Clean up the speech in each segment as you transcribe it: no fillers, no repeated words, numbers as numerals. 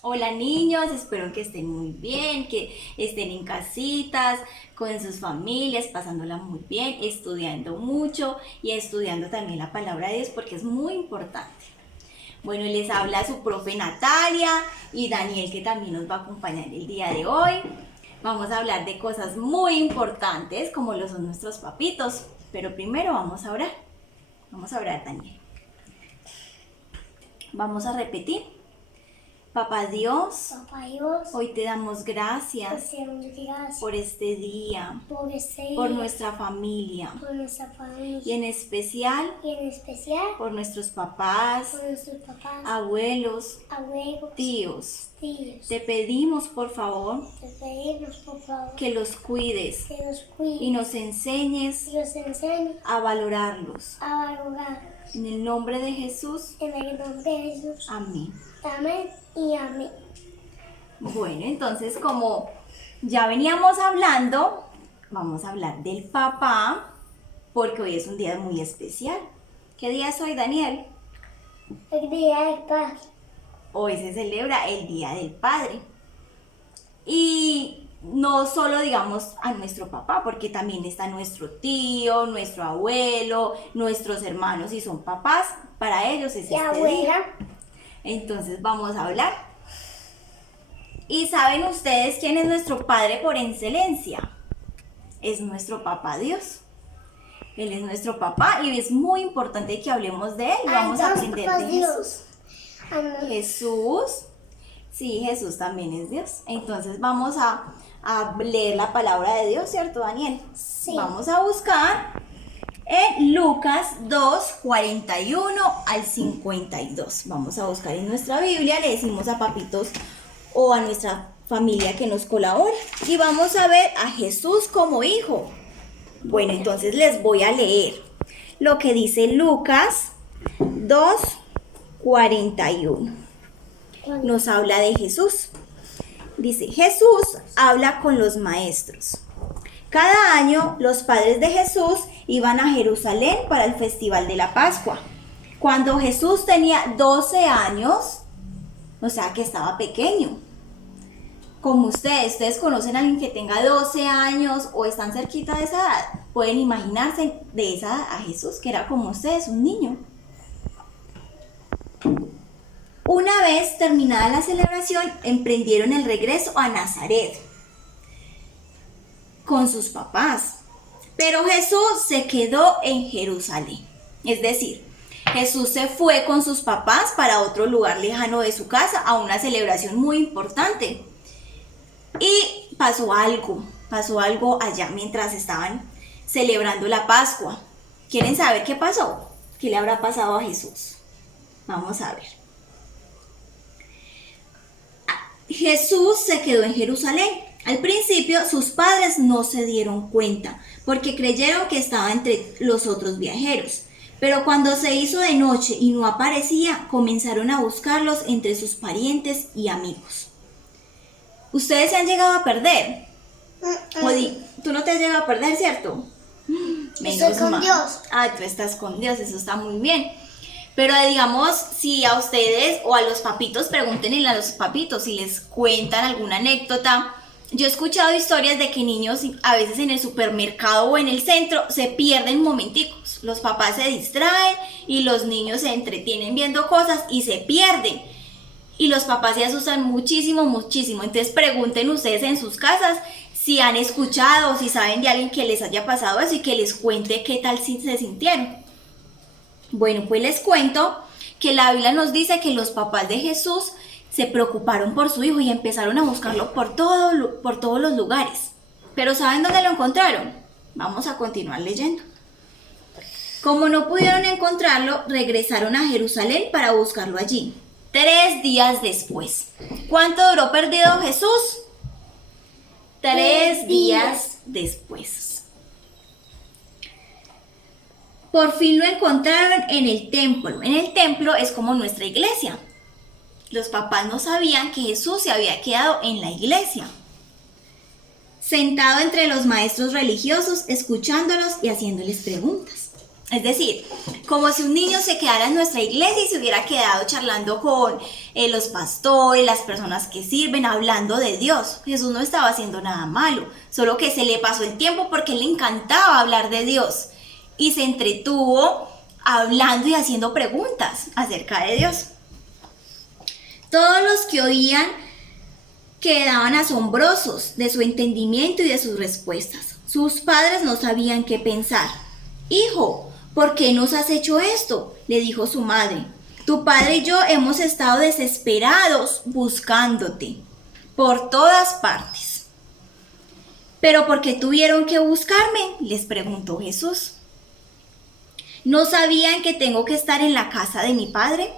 Hola niños, espero que estén muy bien, que estén en casitas, con sus familias, pasándola muy bien, estudiando mucho y estudiando también la palabra de Dios porque es muy importante. Bueno, les habla su profe Natalia y Daniel, que también nos va a acompañar el día de hoy. Vamos a hablar de cosas muy importantes como lo son nuestros papitos, pero primero vamos a orar. Vamos a orar, Daniel. Vamos a repetir. Papá Dios, hoy te damos gracias por este día, por nuestra familia y en especial por nuestros papás, abuelos, tíos. Te pedimos por favor que los cuides y nos enseñes a valorarlos. En el nombre de Jesús. Amén. Amén y amén. Bueno, entonces como ya veníamos hablando, vamos a hablar del papá, porque hoy es un día muy especial. ¿Qué día es hoy, Daniel? El día del Padre. Hoy se celebra el Día del Padre. Y no solo digamos a nuestro papá, porque también está nuestro tío, nuestro abuelo, nuestros hermanos, y son papás, para ellos es Y este abuela. día. Entonces vamos a hablar. ¿Y saben ustedes quién es nuestro Padre por excelencia? Es nuestro Papá Dios. Él es nuestro papá y es muy importante que hablemos de él. Vamos a aprender de Jesús. Jesús, sí, Jesús también es Dios. Entonces vamos a leer la palabra de Dios, ¿cierto, Daniel? Sí. Vamos a buscar en Lucas 2, 41 al 52. Vamos a buscar en nuestra Biblia, le decimos a papitos o a nuestra familia que nos colabore. Y vamos a ver a Jesús como hijo. Bueno, entonces les voy a leer lo que dice Lucas 2, 41. Nos habla de Jesús. Dice, Jesús habla con los maestros. Cada año los padres de Jesús iban a Jerusalén para el festival de la Pascua. Cuando Jesús tenía 12 años, o sea que estaba pequeño. Como ustedes conocen a alguien que tenga 12 años o están cerquita de esa edad, pueden imaginarse de esa edad a Jesús, que era como ustedes, un niño. Una vez terminada la celebración, emprendieron el regreso a Nazaret con sus papás. Pero Jesús se quedó en Jerusalén. Es decir, Jesús se fue con sus papás para otro lugar lejano de su casa a una celebración muy importante. Y pasó algo allá mientras estaban celebrando la Pascua. ¿Quieren saber qué pasó? ¿Qué le habrá pasado a Jesús? Vamos a ver. Jesús se quedó en Jerusalén. Al principio sus padres no se dieron cuenta porque creyeron que estaba entre los otros viajeros. Pero cuando se hizo de noche y no aparecía, comenzaron a buscarlos entre sus parientes y amigos. ¿Ustedes se han llegado a perder? Tú no te has llegado a perder, ¿cierto? Estoy con Dios. Ay, tú estás con Dios, eso está muy bien. Pero digamos, si a ustedes o a los papitos, pregúntenle a los papitos si les cuentan alguna anécdota. Yo he escuchado historias de que niños a veces en el supermercado o en el centro se pierden momenticos. Los papás se distraen y los niños se entretienen viendo cosas y se pierden. Y los papás se asustan muchísimo. Entonces pregunten ustedes en sus casas si han escuchado o si saben de alguien que les haya pasado eso y que les cuente qué tal si se sintieron. Bueno, pues les cuento que la Biblia nos dice que los papás de Jesús se preocuparon por su hijo y empezaron a buscarlo por todos los lugares. Pero ¿saben dónde lo encontraron? Vamos a continuar leyendo. Como no pudieron encontrarlo, regresaron a Jerusalén para buscarlo allí. 3 días después. ¿Cuánto duró perdido Jesús? 3 días después. Por fin lo encontraron en el templo. En el templo es como nuestra iglesia. Los papás no sabían que Jesús se había quedado en la iglesia, sentado entre los maestros religiosos, escuchándolos y haciéndoles preguntas. Es decir, como si un niño se quedara en nuestra iglesia y se hubiera quedado charlando con los pastores, las personas que sirven, hablando de Dios. Jesús no estaba haciendo nada malo, solo que se le pasó el tiempo porque le encantaba hablar de Dios y se entretuvo hablando y haciendo preguntas acerca de Dios. Todos los que oían quedaban asombrosos de su entendimiento y de sus respuestas. Sus padres no sabían qué pensar. «Hijo, ¿por qué nos has hecho esto?», le dijo su madre. «Tu padre y yo hemos estado desesperados buscándote por todas partes». «¿Pero por qué tuvieron que buscarme?», les preguntó Jesús. «¿No sabían que tengo que estar en la casa de mi padre?».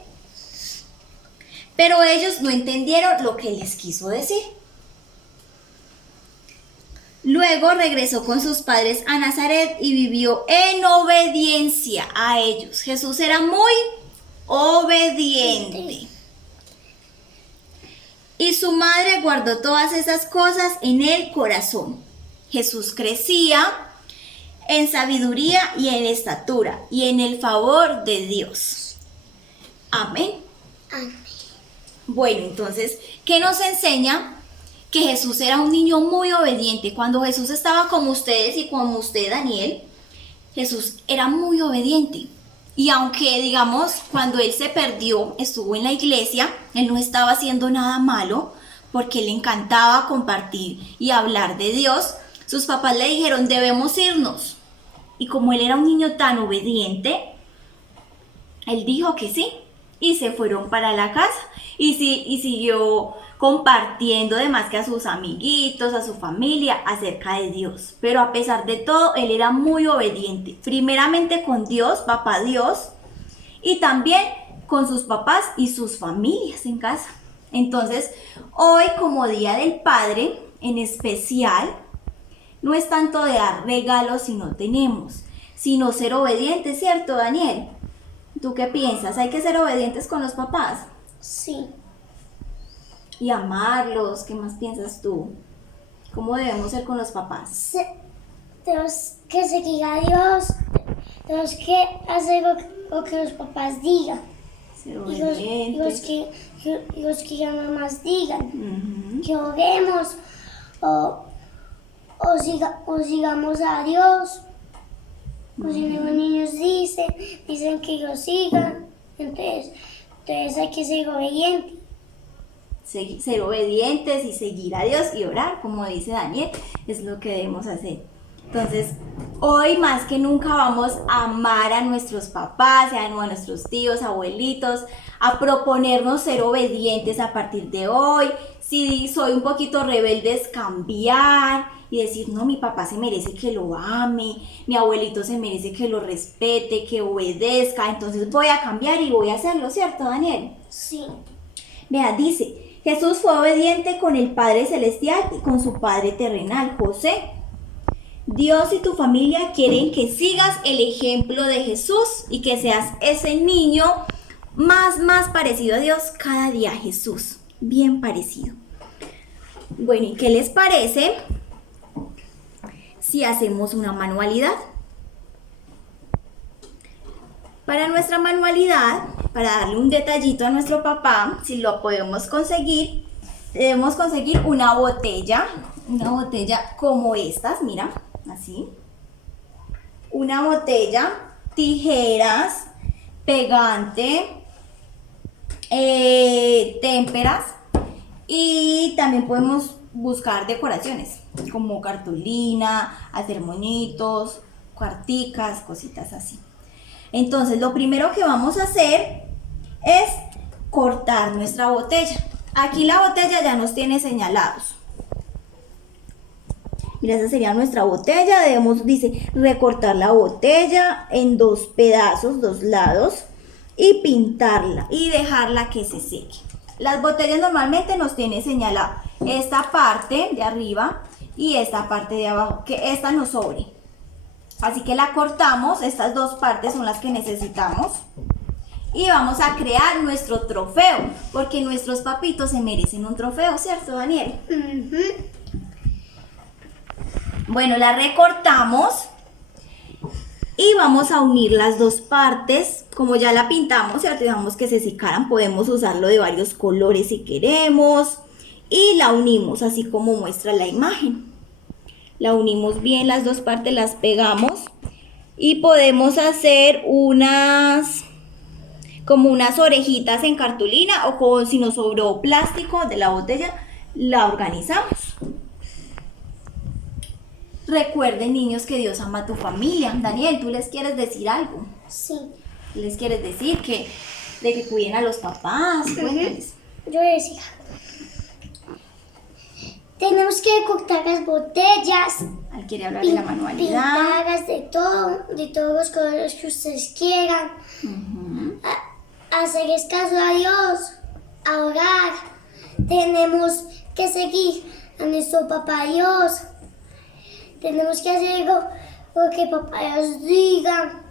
Pero ellos no entendieron lo que les quiso decir. Luego regresó con sus padres a Nazaret y vivió en obediencia a ellos. Jesús era muy obediente. Y su madre guardó todas esas cosas en el corazón. Jesús crecía en sabiduría y en estatura y en el favor de Dios. Amén. Amén. Bueno, entonces, ¿qué nos enseña? Que Jesús era un niño muy obediente. Cuando Jesús estaba como ustedes y como usted, Daniel, Jesús era muy obediente. Y aunque, digamos, cuando él se perdió, estuvo en la iglesia, él no estaba haciendo nada malo, porque le encantaba compartir y hablar de Dios. Sus papás le dijeron, debemos irnos. Y como él era un niño tan obediente, él dijo que sí. Y se fueron para la casa. Y siguió compartiendo además que a sus amiguitos, a su familia, acerca de Dios. Pero a pesar de todo, él era muy obediente. Primeramente con Dios, papá Dios, y también con sus papás y sus familias en casa. Entonces, hoy como Día del Padre, en especial, no es tanto de dar regalos si no tenemos, sino ser obedientes, ¿cierto, Daniel? ¿Tú qué piensas? ¿Hay que ser obedientes con los papás? Sí. Y amarlos, ¿qué más piensas tú? ¿Cómo debemos ser con los papás? Tenemos que seguir a Dios, tenemos que hacer lo que los papás digan. Ser Y obedientes. los que las mamás digan. Ujú. Que oremos o sigamos a Dios. O si los niños dicen que lo sigan. Entonces hay que ser obedientes. Ser obedientes y seguir a Dios y orar, como dice Daniel, es lo que debemos hacer. Entonces, hoy más que nunca vamos a amar a nuestros papás, a nuestros tíos, abuelitos, a proponernos ser obedientes a partir de hoy. Si soy un poquito rebelde, es cambiar y decir, no, mi papá se merece que lo ame, mi abuelito se merece que lo respete, que obedezca, entonces voy a cambiar y voy a hacerlo, ¿cierto, Daniel? Sí. Vea, dice, Jesús fue obediente con el Padre Celestial y con su Padre terrenal, José. Dios y tu familia quieren que sigas el ejemplo de Jesús y que seas ese niño más parecido a Dios cada día, Jesús, bien parecido. Bueno, ¿y qué les parece si hacemos una manualidad? Para nuestra manualidad, para darle un detallito a nuestro papá, si lo podemos conseguir, debemos conseguir una botella como estas, mira, así. Una botella, tijeras, pegante, témperas y también podemos buscar decoraciones como cartulina, hacer moñitos, cuarticas, cositas así. Entonces, lo primero que vamos a hacer es cortar nuestra botella. Aquí la botella ya nos tiene señalados. Mira, esa sería nuestra botella. Debemos, dice, recortar la botella en 2 pedazos, 2 lados, y pintarla y dejarla que se seque. Las botellas normalmente nos tiene señalado esta parte de arriba y esta parte de abajo, que esta nos sobre. Así que la cortamos, estas 2 partes son las que necesitamos. Y vamos a crear nuestro trofeo, porque nuestros papitos se merecen un trofeo, ¿cierto, Daniel? Uh-huh. Bueno, la recortamos Y vamos a unir las dos partes, como ya la pintamos, ¿cierto? Dejamos que se secaran, podemos usarlo de varios colores si queremos. Y la unimos así como muestra la imagen. La unimos bien, las dos partes las pegamos. Y podemos hacer como unas orejitas en cartulina o si nos sobró plástico de la botella, la organizamos. Recuerden, niños, que Dios ama a tu familia. Daniel, ¿tú les quieres decir algo? Sí. ¿Les quieres decir de que cuiden a los papás? Cuéntales. Yo decía, tenemos que cortar las botellas, Él quiere hablar de la manualidad. pintarlas de todos los colores que ustedes quieran. Ujú. Hacerles caso a Dios, a orar. Tenemos que seguir a nuestro papá Dios. Tenemos que hacer lo que papá Dios diga.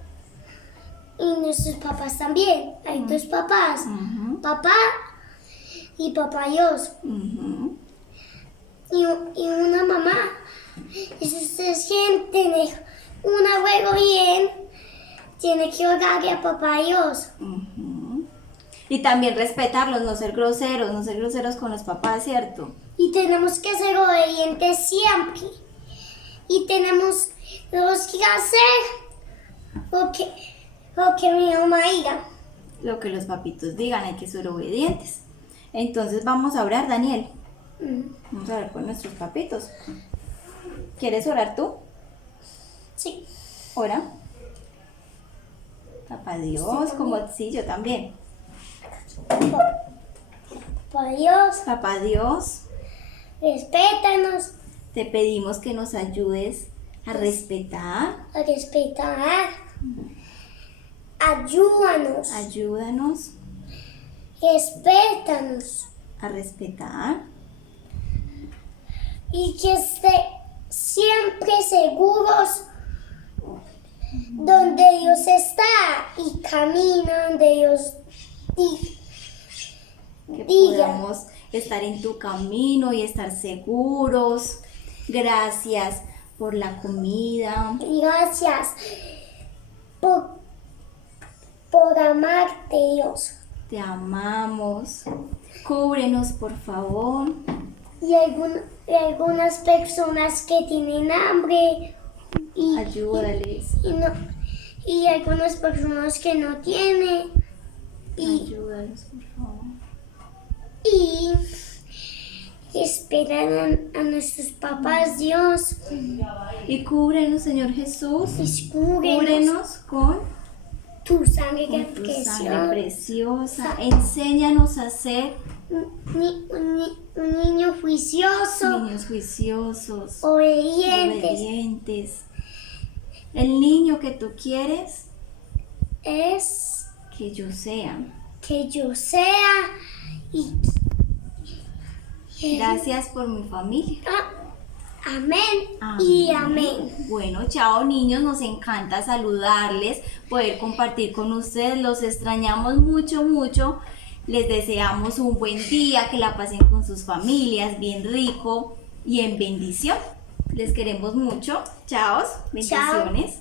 Y nuestros papás también. Hay dos papás, Ujú. papá y papá Dios. Ujú. Y una mamá. Y si ustedes quieren tener un abuelo bien, tiene que orarle a papá Dios. Ujú. Y también respetarlos, no ser groseros con los papás, ¿cierto? Y tenemos que ser obedientes siempre. Y tenemos que hacer lo que mi mamá diga. Lo que los papitos digan, hay que ser obedientes. Entonces vamos a orar, Daniel. Vamos a orar por nuestros papitos. ¿Quieres orar tú? Sí. Ora. Papá Dios, sí, yo también. Papá Dios, Papá Dios, respétanos, te pedimos que nos ayudes a respetar, a respetar. Ayúdanos, ayúdanos respétanos. a respetar Y que esté siempre seguros donde Dios está y camina donde Dios que diga. podamos estar en tu camino y estar seguros. Gracias por la comida. Gracias por amarte, Dios. Te amamos. Cúbrenos, por favor. Y algunas personas que tienen hambre Ayúdales. y algunas personas que no tienen Ayúdalos, por favor. y esperan a nuestros papás, Dios. Y cúbrenos, Señor Jesús. Descúbrenos Cúbrenos con tu sangre que tu creció. sangre preciosa. Enséñanos a ser Un niño juicioso, niños juiciosos, obedientes. obedientes. El niño que tú quieres Es que yo sea. que yo sea y Gracias por mi familia. Amén y amén. Bueno, chao niños, nos encanta saludarles, poder compartir con ustedes, los extrañamos mucho, mucho. Les deseamos un buen día, que la pasen con sus familias, bien rico y en bendición. Les queremos mucho. Chao, bendiciones.